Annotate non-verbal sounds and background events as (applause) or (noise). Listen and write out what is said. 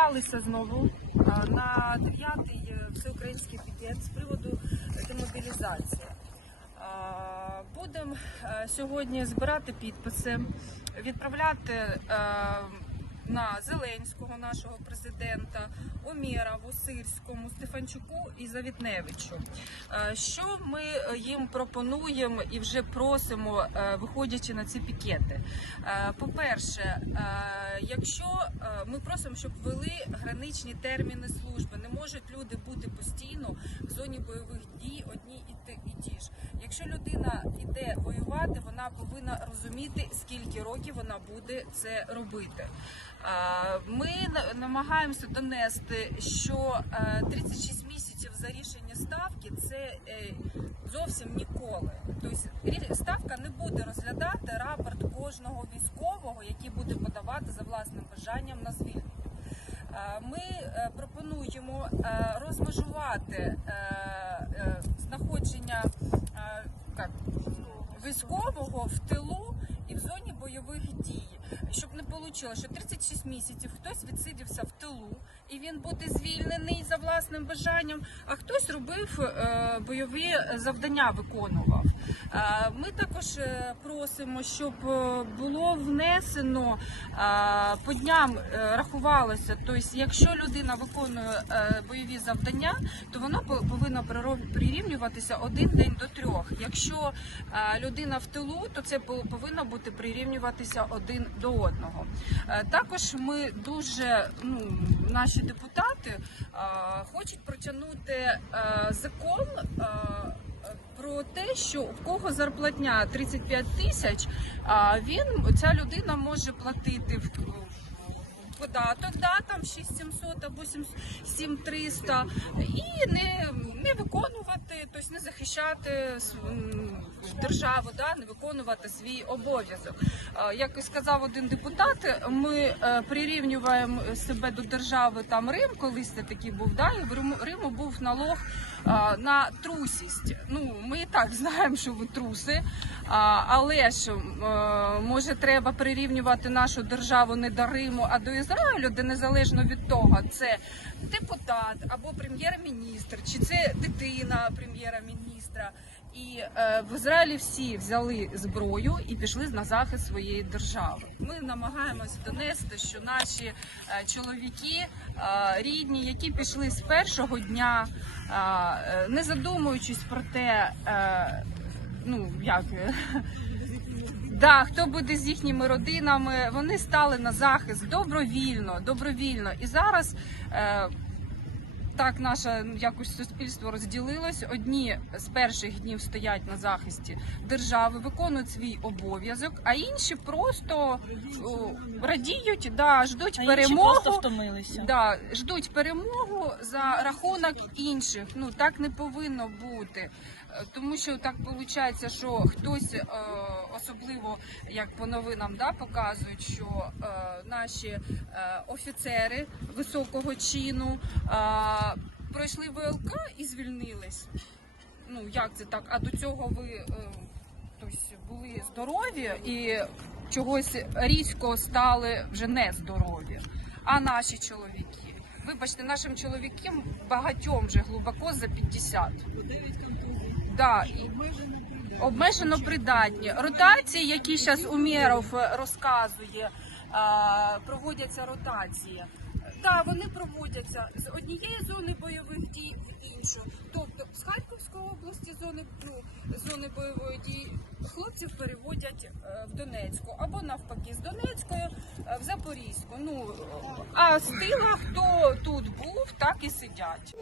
Зібралися знову на дев'ятий е, всеукраїнський пікет з приводу демобілізації. Будемо сьогодні збирати підписи, відправляти е, на Зеленського, нашого президента, Омєрову, Сирському, Стефанчуку і Завітневичу. Е, Що ми е, їм пропонуємо і вже просимо, е, виходячи на ці пікети? По-перше, якщо ми просимо, щоб ввели граничні терміни служби, не можуть люди бути постійно в зоні бойових дій одні і ті, ж. Якщо людина йде воювати, вона повинна розуміти, скільки років вона буде це робити. Ми намагаємося донести, що е, 36 місяців за рішення ставки це е, зовсім ніколи. Тобто ставка не буде розглядати рапорт кожного військового, який буде подавати за власним бажанням на звільнення. Е, Ми е, пропонуємо е, розмежувати е, е, знаходження е, як, військового в тилу і в зоні бойових дій, щоб не вийшло, що 36 місяців хтось відсидівся в тилу і він буде звільнений за власним бажанням, а хтось робив е, бойові завдання, виконував. Ми також е, просимо, щоб е, було внесено по дням е, рахувалося. Тобто, якщо людина виконує бойові завдання, то воно по- повинно прирівнюватися один день до трьох. Якщо людина в тилу, то це повинно бути прирівнюватися один до одного. Також ми дуже ну, наші депутати хочуть протягнути закон. Про те, що в кого зарплатня 35 тисяч, він ця людина може платити в податок, да, там 6700 або 7300 і не, не виконувати, тобто не захищати державу, да, не виконувати свій обов'язок. Як і сказав один депутат, ми е, прирівнюємо себе до держави там Рим, колись це такий був, да, і в Риму, Риму був налог на трусість. Ну, ми і так знаємо, що ви труси, але ж е, може треба прирівнювати нашу державу не до Риму, а до Ізраїлю, де незалежно від того, це депутат або прем'єр-міністр, чи це дитина прем'єра-міністра. І е, в Ізраїлі всі взяли зброю і пішли на захист своєї держави. Ми намагаємось донести, що наші е, чоловіки е, рідні, які пішли з першого дня, е, е, не задумуючись про те, е, ну як. е, (laughs) Да, хто буде з їхніми родинами, вони стали на захист добровільно, добровільно. І зараз е, так наше якось суспільство розділилось. Одні з перших днів стоять на захисті держави, виконують свій обов'язок, а інші просто о, радіють, да, ждуть А інші перемогу. просто втомилися. Да, ждуть перемогу за рахунок інших. Ну так не повинно бути. Е, Тому що так виходить, що хтось, е, особливо як по новинам, да, показують, що е, наші офіцери високого чину пройшли ВЛК і звільнились. Ну як це так? А до цього ви тобто, були здорові і чогось різко стали вже не здорові. А наші чоловіки. Вибачте, нашим чоловікам багатьом вже глибоко за 50. Да, обмежено придатні. Ротації, які зараз Умєров е, розказує, проводяться ротації. Так, вони проводяться з однієї зони бойових дій в іншу. Тобто з Харківської області зони, ну, зони бойової дії хлопців переводять е, в Донецьку або навпаки з Донецької е, в Запорізьку. Ну а з тила, хто тут був, так і сидять.